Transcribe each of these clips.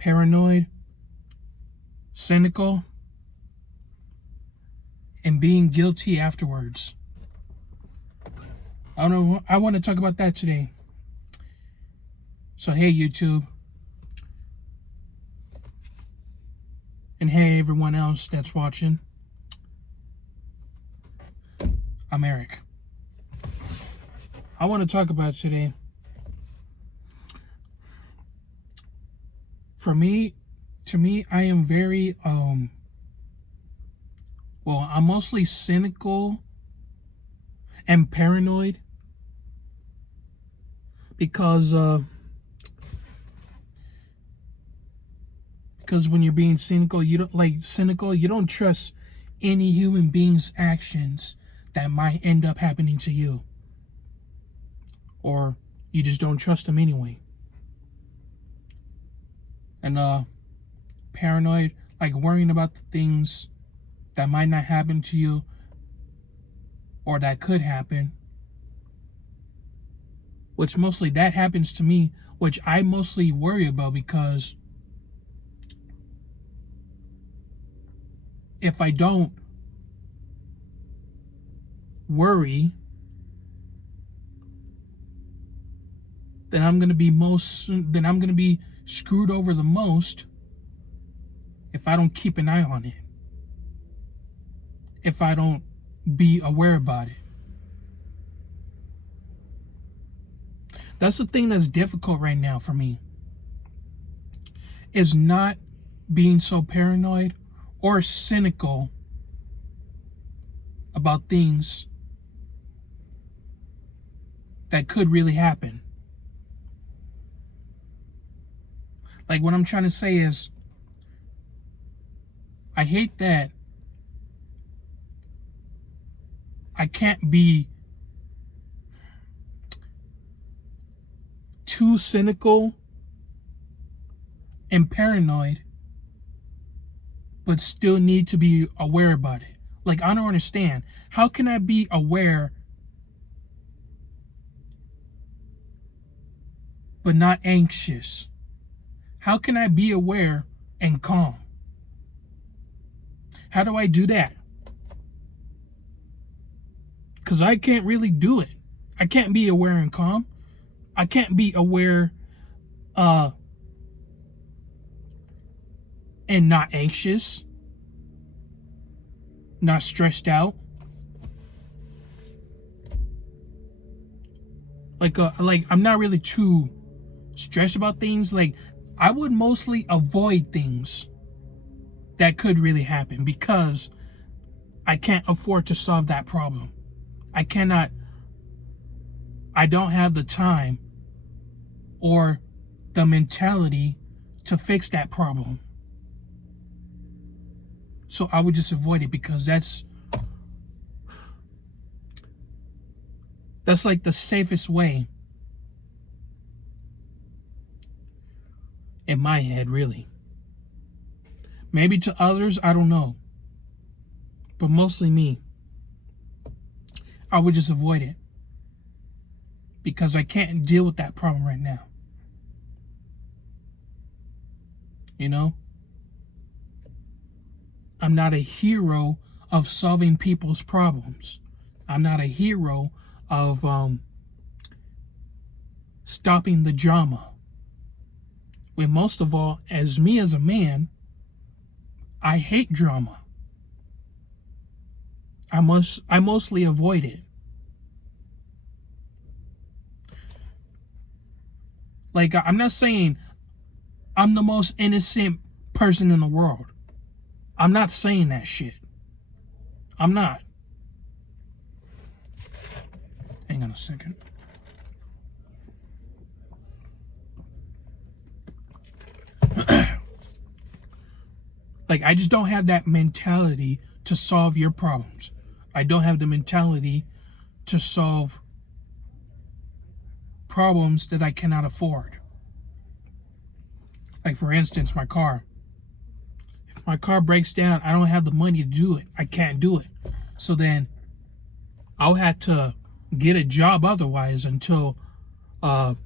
paranoid, cynical, and being guilty afterwards. I want to talk about that today. So hey YouTube, and hey everyone else that's watching. I'm Eric. I want to talk about today. To me, I am very I'm mostly cynical and paranoid because when you're being cynical, you don't trust any human being's actions that might end up happening to you, or you just don't trust them anyway. And paranoid, like worrying about the things that might not happen to you or that could happen, which mostly that happens to me, which I mostly worry about, because if I don't worry, then I'm gonna be screwed over the most if I don't keep an eye on it, if I don't be aware about it. That's the thing that's difficult right now for me, is not being so paranoid or cynical about things that could really happen. Like, what I'm trying to say is, I hate that I can't be too cynical and paranoid but still need to be aware about it. Like, I don't understand. How can I be aware but not anxious? How can I be aware and calm? How do I do that? Because I can't really do it. I can't be aware and calm. I can't be aware and not anxious, not stressed out. Like I'm not really too stressed about things. Like, I would mostly avoid things that could really happen because I can't afford to solve that problem. I don't have the time or the mentality to fix that problem. So I would just avoid it, because that's like the safest way in my head, really. Maybe to others, I don't know. But mostly me. I would just avoid it, because I can't deal with that problem right now. You know? I'm not a hero of solving people's problems. I'm not a hero of stopping the drama. When most of all, as a man, I hate drama. I mostly avoid it. Like, I'm not saying I'm the most innocent person in the world. I'm not saying that shit. I'm not. Hang on a second. Like, I just don't have that mentality to solve your problems. I don't have the mentality to solve problems that I cannot afford. Like, for instance, my car. If my car breaks down, I don't have the money to do it. I can't do it. So then I'll have to get a job otherwise until I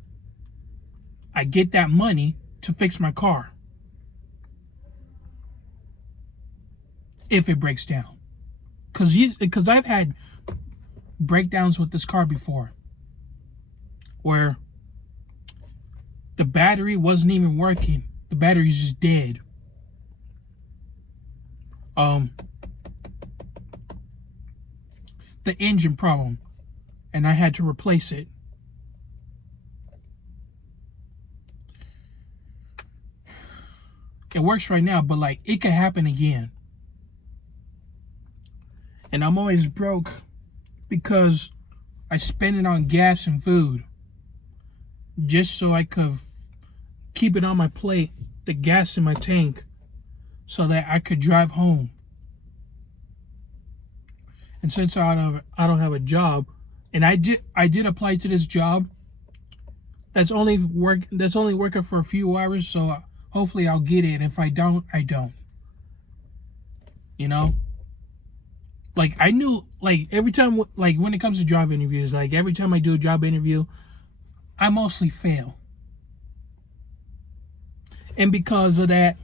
get that money to fix my car. if it breaks down. Because I've had breakdowns with this car before where the battery wasn't even working. The battery's just dead. The engine problem, and I had to replace it. It works right now, but like it could happen again. And I'm always broke because I spend it on gas and food just so I could keep it on my plate, the gas in my tank, so that I could drive home. And since I don't have a job, and I did apply to this job that's only working for a few hours, so hopefully I'll get it. If I don't, I don't. You know? Like I knew, like every time, like when it comes to job interviews, like every time I do a job interview, I mostly fail. And because of that,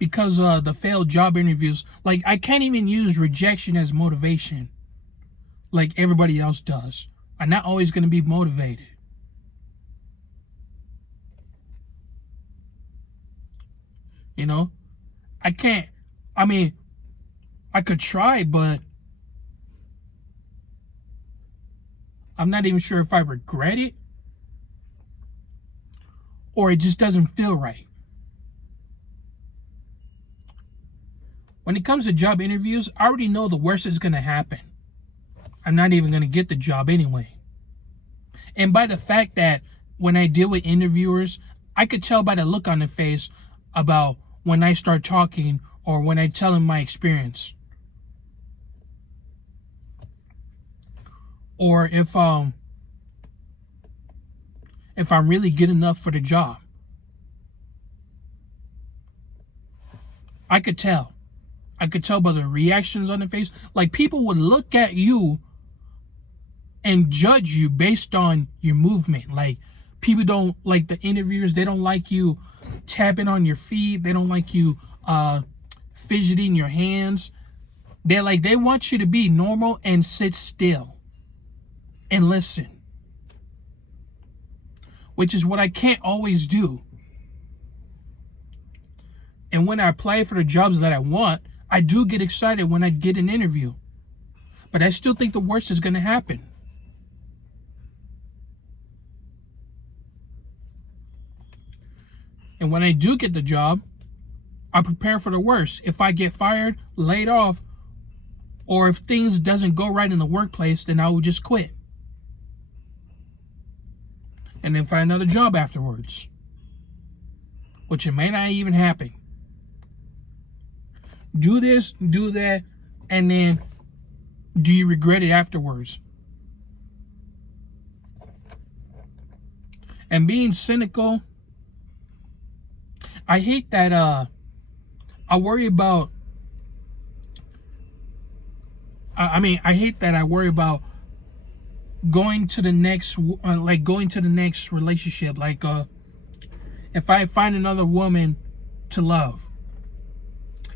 because of the failed job interviews, like I can't even use rejection as motivation like everybody else does. I'm not always going to be motivated. You know? I can't, I mean, I could try, but I'm not even sure if I regret it or it just doesn't feel right. When it comes to job interviews, I already know the worst is going to happen. I'm not even going to get the job anyway. And by the fact that when I deal with interviewers, I could tell by the look on their face about when I start talking or when I tell them my experience. Or if I'm really good enough for the job. I could tell. I could tell by the reactions on their face. Like people would look at you and judge you based on your movement. Like people don't like the interviewers. They don't like you tapping on your feet. They don't like you fidgeting your hands. They want you to be normal and sit still and listen, which is what I can't always do. And when I apply for the jobs that I want, I do get excited when I get an interview. But I still think the worst is going to happen. And when I do get the job, I prepare for the worst. If I get fired, laid off, or if things doesn't go right in the workplace, then I will just quit. And then find another job afterwards. Which it may not even happen. Do this, do that, and then do you regret it afterwards? And being cynical, I hate that I worry about I hate that I worry about going to the next relationship, like if I find another woman to love.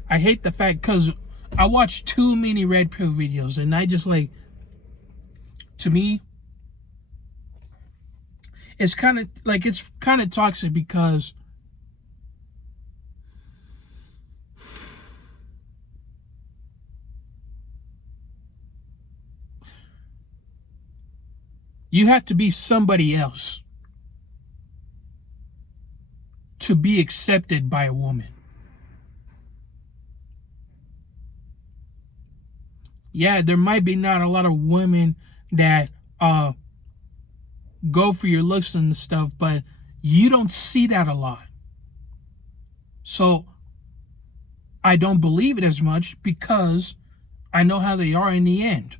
I hate the fact, because I watch too many red pill videos, and I just to me, it's kind of toxic, because you have to be somebody else to be accepted by a woman. Yeah, there might be not a lot of women that go for your looks and stuff, but you don't see that a lot. So I don't believe it as much, because I know how they are in the end.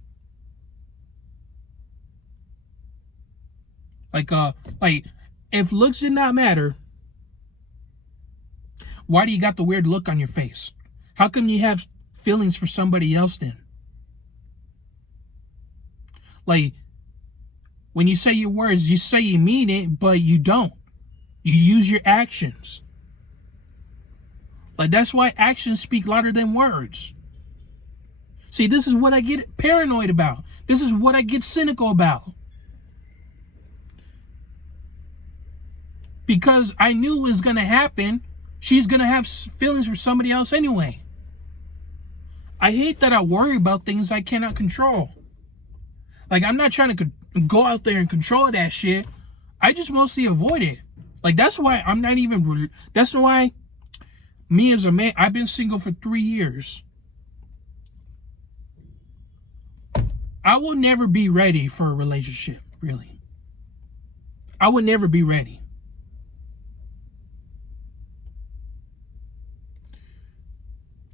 Like if looks did not matter, why do you got the weird look on your face? How come you have feelings for somebody else then? Like, when you say your words, you say you mean it, but you don't. You use your actions. Like, that's why actions speak louder than words. See, this is what I get paranoid about. This is what I get cynical about. Because I knew it was going to happen. She's going to have feelings for somebody else anyway. I hate that I worry about things I cannot control. Like, I'm not trying to go out there and control that shit. I just mostly avoid it. Like, that's why I'm not even... That's why me as a man, I've been single for 3 years. I will never be ready for a relationship, really. I would never be ready.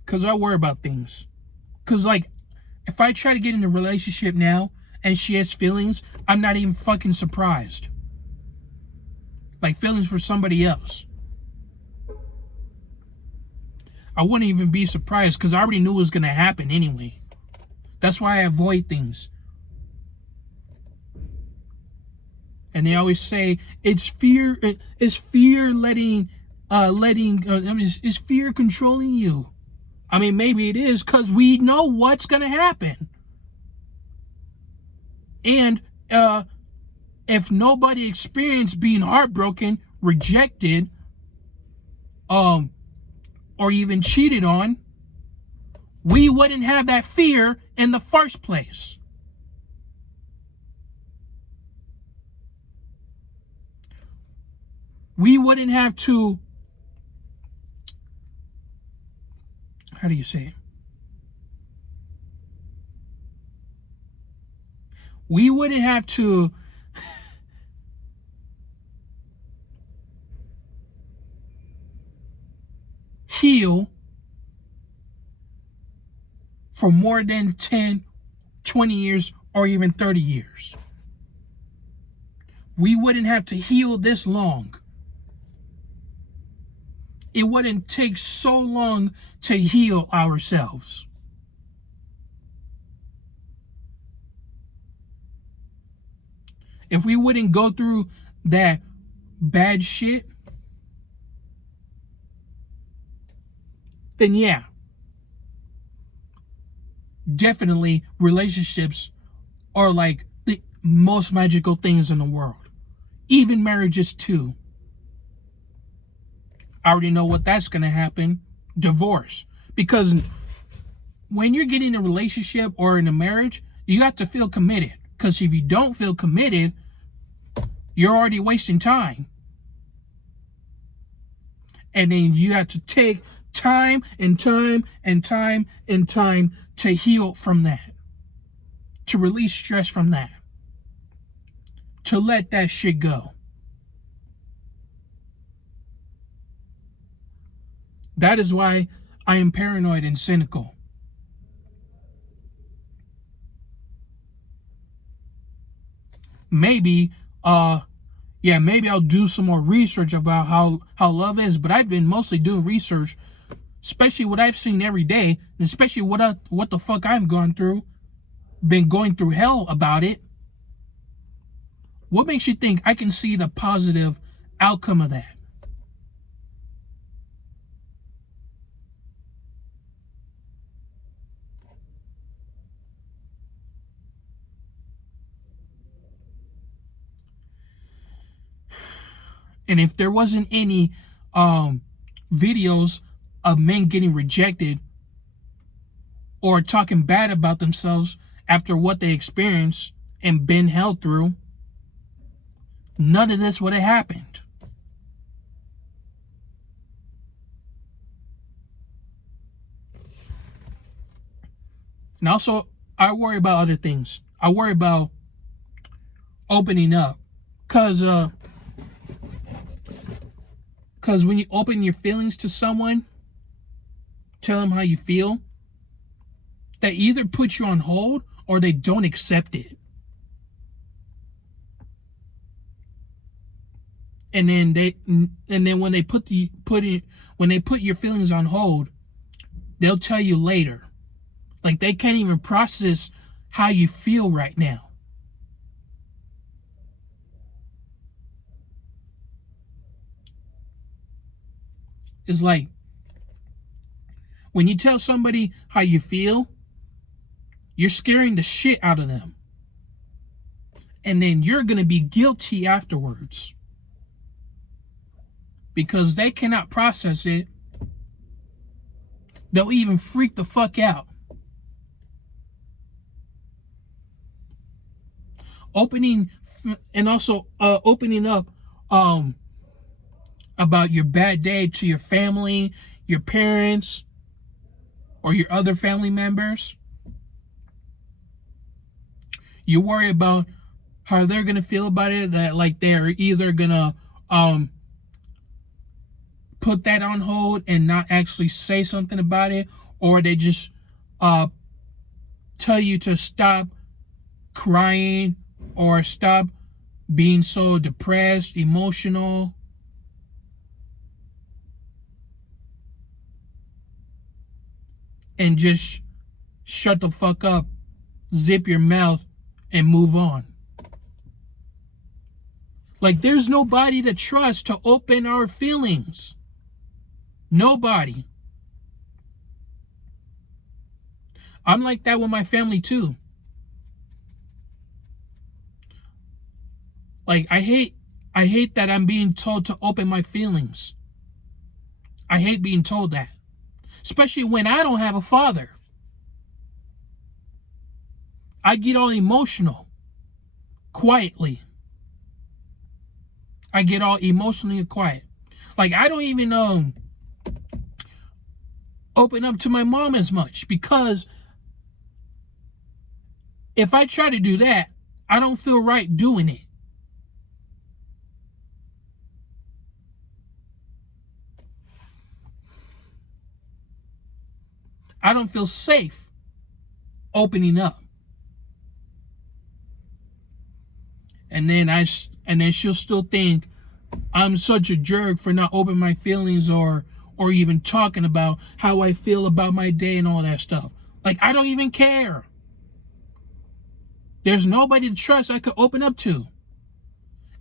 Because I worry about things. Because, like, if I try to get in a relationship now and she has feelings, I'm not even fucking surprised. Like, feelings for somebody else. I wouldn't even be surprised because I already knew it was going to happen anyway. That's why I avoid things. And they always say it's fear. It's fear is fear controlling you? I mean, maybe it is because we know what's gonna happen. And if nobody experienced being heartbroken, rejected, or even cheated on, we wouldn't have that fear in the first place. We wouldn't have to, how do you say it? We wouldn't have to heal for more than 10, 20 years, or even 30 years. We wouldn't have to heal this long. It wouldn't take so long to heal ourselves. If we wouldn't go through that bad shit, then yeah, definitely relationships are like the most magical things in the world. Even marriages too. I already know what that's going to happen. Divorce. Because when you're getting in a relationship or in a marriage, you have to feel committed. Because if you don't feel committed, you're already wasting time. And then you have to take time and time and time and time to heal from that. To release stress from that. To let that shit go. That is why I am paranoid and cynical. Maybe, maybe I'll do some more research about how love is, but I've been mostly doing research, especially what I've seen every day, and especially what the fuck I've gone through, been going through hell about it. What makes you think I can see the positive outcome of that? And if there wasn't any videos of men getting rejected or talking bad about themselves after what they experienced and been held through, none of this would have happened. And also, I worry about other things. I worry about opening up. Because when you open your feelings to someone, tell them how you feel, they either put you on hold or they don't accept it. And then when they put your feelings on hold, they'll tell you later. Like, they can't even process how you feel right now. It's like, When you tell somebody how you feel, you're scaring the shit out of them. And then you're going to be guilty afterwards. Because they cannot process it. They'll even freak the fuck out. Opening up about your bad day to your family, your parents, or your other family members. You worry about how they're gonna feel about it, that like they're either gonna put that on hold and not actually say something about it, or they just tell you to stop crying or stop being so depressed, emotional. And just shut the fuck up, zip your mouth, and move on. Like, there's nobody to trust to open our feelings. Nobody. I'm like that with my family too. Like, I hate that I'm being told to open my feelings. I hate being told that. Especially when I don't have a father. I get all emotional. Quietly. I get all emotionally quiet. Like, I don't even open up to my mom as much, because if I try to do that, I don't feel right doing it. I don't feel safe opening up. And then she'll still think I'm such a jerk for not opening my feelings or even talking about how I feel about my day and all that stuff. Like, I don't even care. There's nobody to trust I could open up to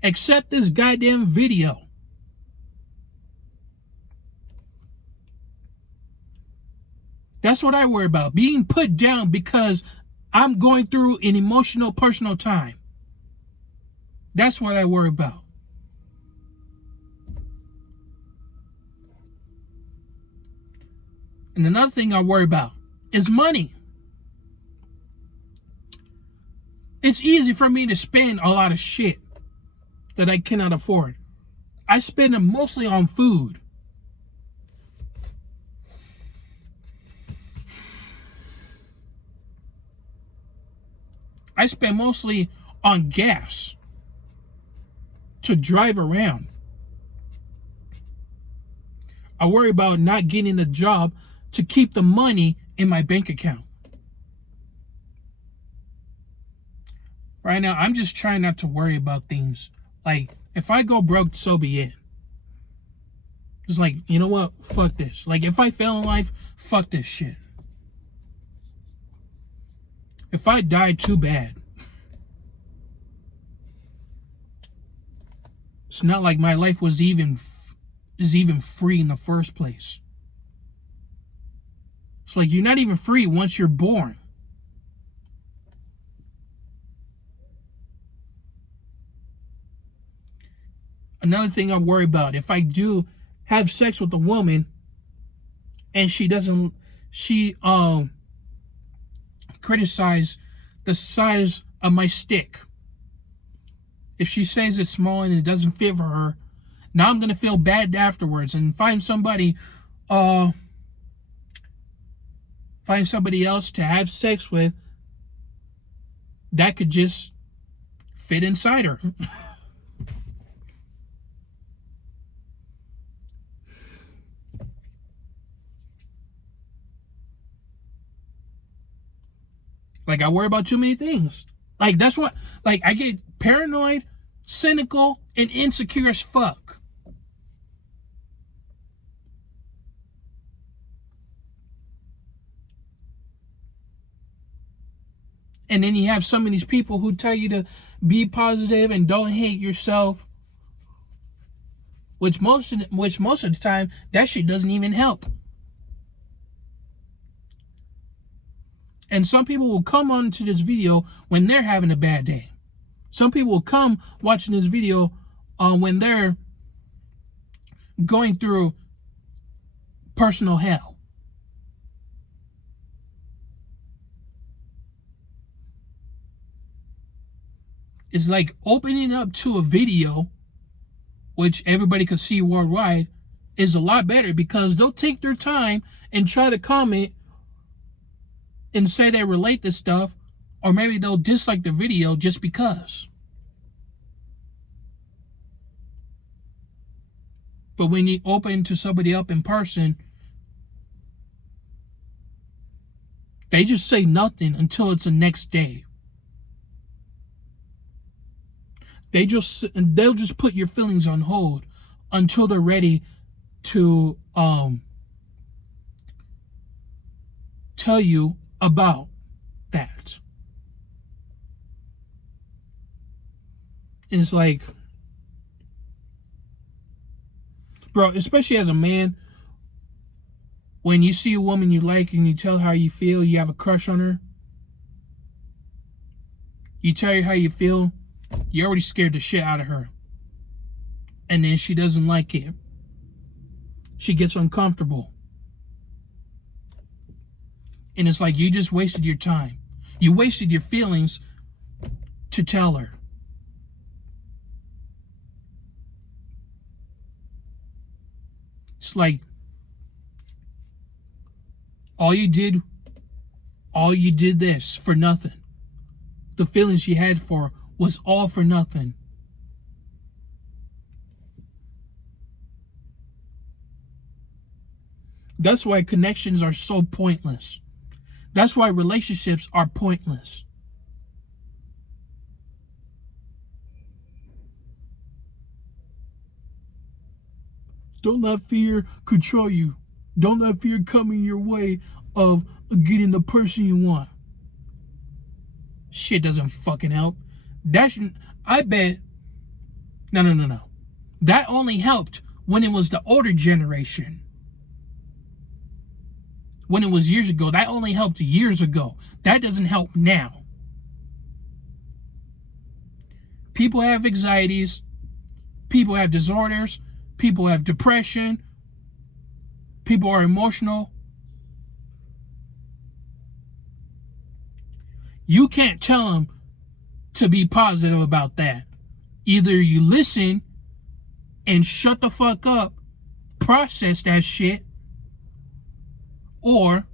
except this goddamn video. That's what I worry about. Being put down because I'm going through an emotional, personal time. That's what I worry about. And another thing I worry about is money. It's easy for me to spend a lot of shit that I cannot afford. I spend it mostly on food. I spend mostly on gas to drive around. I worry about not getting a job to keep the money in my bank account. Right now, I'm just trying not to worry about things. Like, if I go broke, so be it. It's like, you know what? Fuck this. Like, if I fail in life, fuck this shit. If I die, too bad. It's not like my life is even free in the first place. It's like you're not even free once you're born. Another thing I worry about, if I do have sex with a woman and she criticize the size of my stick. If she says it's small and it doesn't fit for her, now I'm gonna feel bad afterwards and find somebody else to have sex with that could just fit inside her. Like, I worry about too many things. Like, that's what, like, I get paranoid, cynical, and insecure as fuck. And then you have some of these people who tell you to be positive and don't hate yourself. Which most of the time, that shit doesn't even help. And some people will come onto this video when they're having a bad day. Some people will come watching this video when they're going through personal hell. It's like opening up to a video, which everybody could see worldwide, is a lot better because they'll take their time and try to comment and say they relate to stuff, or maybe they'll dislike the video just because. But when you open to somebody up in person, they just say nothing until it's the next day. They'll just put your feelings on hold until they're ready to tell you about that. And it's like, bro, especially as a man, when you see a woman you like and you tell her how you feel, you have a crush on her, you tell her how you feel, you already scared the shit out of her. And then she doesn't like it. She gets uncomfortable. And it's like you just wasted your time. You wasted your feelings to tell her. It's like all you did this for nothing. The feelings you had for her was all for nothing. That's why connections are so pointless. That's why relationships are pointless. Don't let fear control you. Don't let fear come in your way of getting the person you want. Shit doesn't fucking help. I bet. No. That only helped when it was the older generation. When it was years ago. That only helped years ago. That doesn't help now. People have anxieties. People have disorders. People have depression. People are emotional. You can't tell them to be positive about that. Either you listen and shut the fuck up, process that shit, or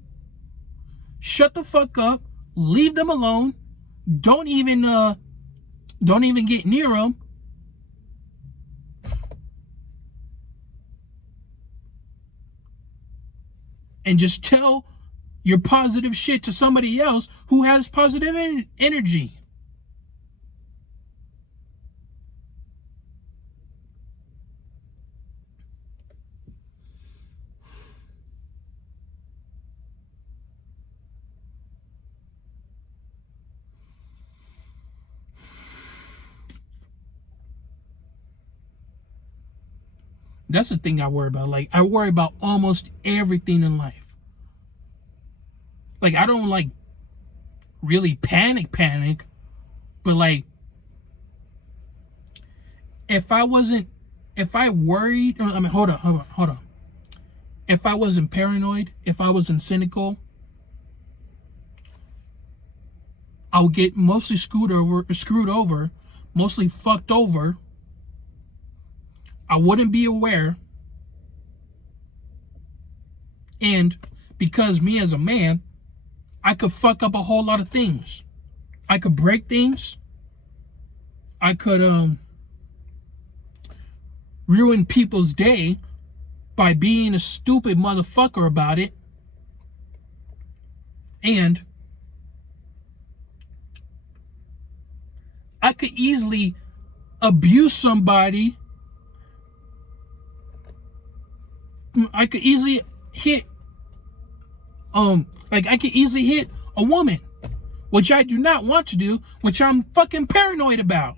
shut the fuck up, leave them alone, don't even get near them, and just tell your positive shit to somebody else who has positive energy. That's the thing I worry about. Like, I worry about almost everything in life. Like, I don't, like, really panic, but, like, if I worried, hold on. If I wasn't paranoid, if I wasn't cynical, I would get mostly screwed over, mostly fucked over. I wouldn't be aware. And because me as a man, I could fuck up a whole lot of things. I could break things. I could ruin people's day by being a stupid motherfucker about it. And I could easily abuse somebody. I could easily hit I could easily hit a woman, which I do not want to do, which I'm fucking paranoid about.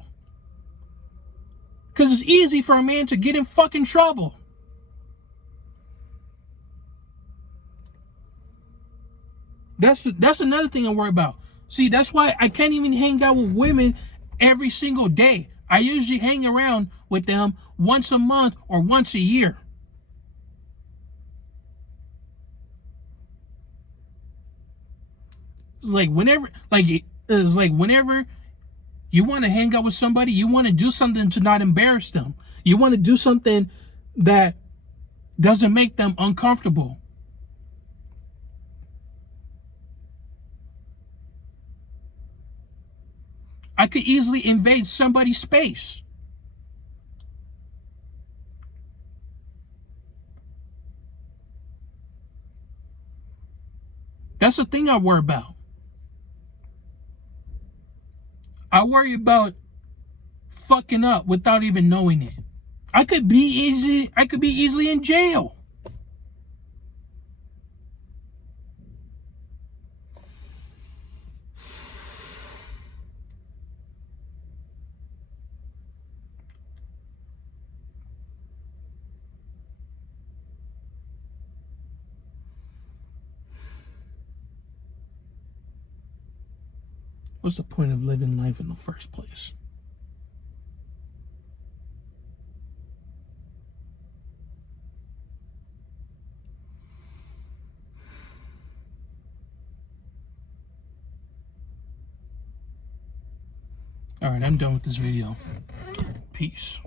Because it's easy for a man to get in fucking trouble. That's another thing I worry about. See, that's why I can't even hang out with women every single day. I usually hang around with them once a month or once a year. It's like whenever you want to hang out with somebody, you want to do something to not embarrass them. You want to do something that doesn't make them uncomfortable. I could easily invade somebody's space. That's the thing I worry about. I worry about fucking up without even knowing it. I could be easily in jail. What's the point of living life in the first place? All right, I'm done with this video. Peace.